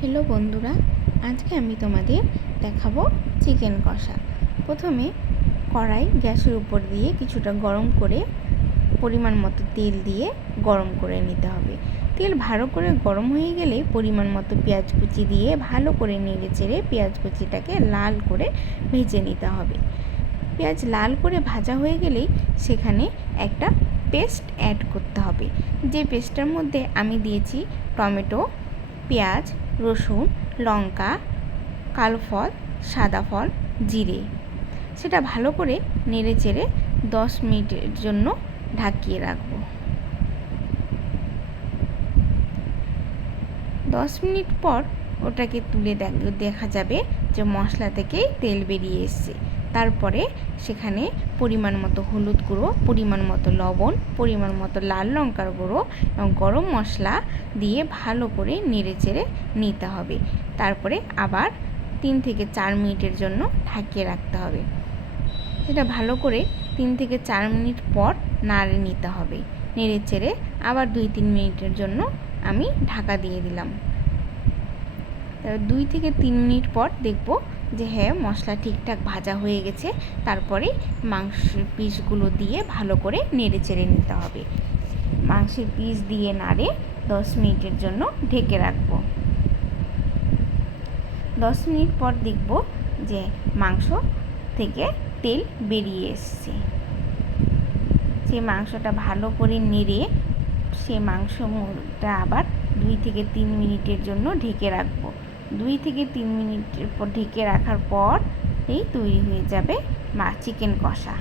Hello বন্ধুরা, আজকে আমি তোমাদের দেখাবো চিকেন কষা। প্রথমে কড়াই গ্যাসের উপর দিয়ে কিছুটা গরম করে পরিমাণ মতো তেল দিয়ে গরম করে নিতে হবে। তেল ভালো করে গরম হয়ে গেলে পরিমাণ মতো পেঁয়াজ কুচি দিয়ে ভালো করে নেড়ে চেড়ে পেঁয়াজ কুচিটাকে লাল করে ভেজে নিতে হবে। পেঁয়াজ লাল করে ভাজা হয়ে গেলেই সেখানে একটা পেস্ট অ্যাড করতে হবে। যে পেস্টটার মধ্যে আমি দিয়েছি টমেটো, পেঁয়াজ, রসুন, লঙ্কা, কালো ফল, সাদা ফল, জিরে। সেটা ভালো করে নেড়ে চেড়ে 10 মিনিটের জন্য ঢাকিয়ে রাখব। 10 মিনিট পর ওটাকে তুলে দেখা যাবে যে মশলা থেকে তেল বেরিয়ে এসছে। তারপরে সেখানে পরিমাণ মতো হলুদ গুঁড়ো, পরিমাণ মতো লবণ, পরিমাণ মতো লাল লঙ্কার গুঁড়ো এবং গরম মশলা দিয়ে ভালো করে নেড়ে চেড়ে নিতে হবে। তারপরে আবার 3 থেকে 4 মিনিটের জন্য ঢাকিয়ে রাখতে হবে। সেটা ভালো করে 3 থেকে 4 মিনিট পর নাড়ে নিতে হবে। নেড়ে চেড়ে আবার 2-3 মিনিটের জন্য আমি ঢাকা দিয়ে দিলাম। 2 থেকে 3 মিনিট পর দেখব যে হ্যাঁ, মশলা ঠিকঠাক ভাজা হয়ে গেছে। তারপরে মাংসের পিসগুলো দিয়ে ভালো করে নেড়ে চেড়ে নিতে হবে। মাংসের পিস দিয়ে নাড়ে 10 মিনিটের জন্য ঢেকে রাখবো। 10 মিনিট পর দেখব যে মাংস থেকে তেল বেরিয়ে এসছে। সেই মাংসটা ভালো করে নেড়ে সে মাংসটা আবার 2 থেকে 3 মিনিটের জন্য ঢেকে রাখবো। 2 থেকে 3 মিনিটের পর ঢেকে রাখার পর এই তৈরি হয়ে যাবে চিকেন কষা।